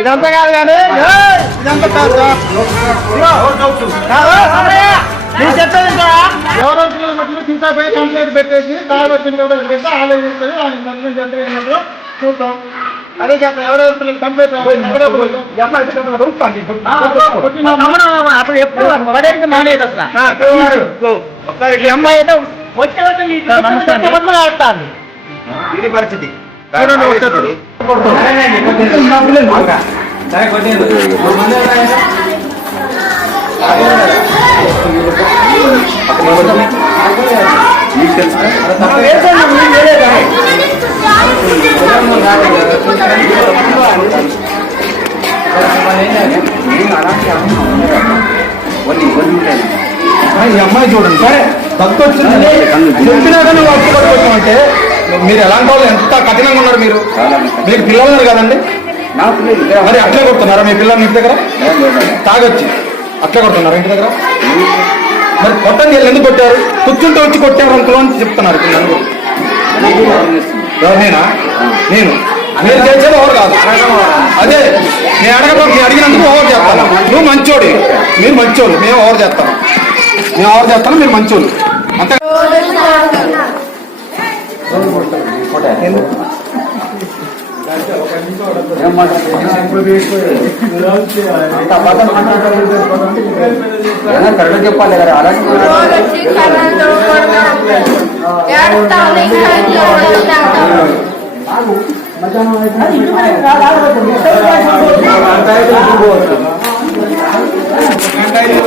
ఇదంతా కాదు కానీ ఇదంతా కాదు నేను చెప్పేది ఎవరో పెట్టేసి ఆయన చూద్దాం. అదే చెప్పండి కంప్లైంట్ అప్పుడు ఎప్పుడు మానేది అసలు. అమ్మాయి అయితే వచ్చే పరిస్థితి. ఈ అమ్మాయి చూడండి సరే భక్తి వచ్చింది చెప్పినా కానీ వర్క్ పట్టుకోవడం అంటే మీరు ఎలాంటి వాళ్ళు? ఎంత కఠినంగా ఉన్నారు మీరు? మీకు పిల్లలు కదండి? మరి అట్లే కొడుతున్నారా మీ పిల్లలు ఇంటి దగ్గర? తాగొచ్చి. అట్లే కొడుతున్నారా ఇంటి దగ్గర? మరి కొట్టండి వీళ్ళు ఎందుకు కొట్టారు? కూర్చుంటే వచ్చి కొట్టారు అంకులు అని చెప్తున్నారు పిల్లలు నేనా? నేను. మీరు చేసేది ఎవరు కాదు. అదే నేను అడగడం నేను అడిగినందుకు ఓవర్ చేస్తాను. నువ్వు మంచోడి. మీరు మంచోడు మేము ఓవర్ చేస్తాను మేము ఓవర్ చేస్తాను మీరు మంచోడు అంతే. కరెక్ట్ చెప్పాలి కదా అలాంటి వచ్చి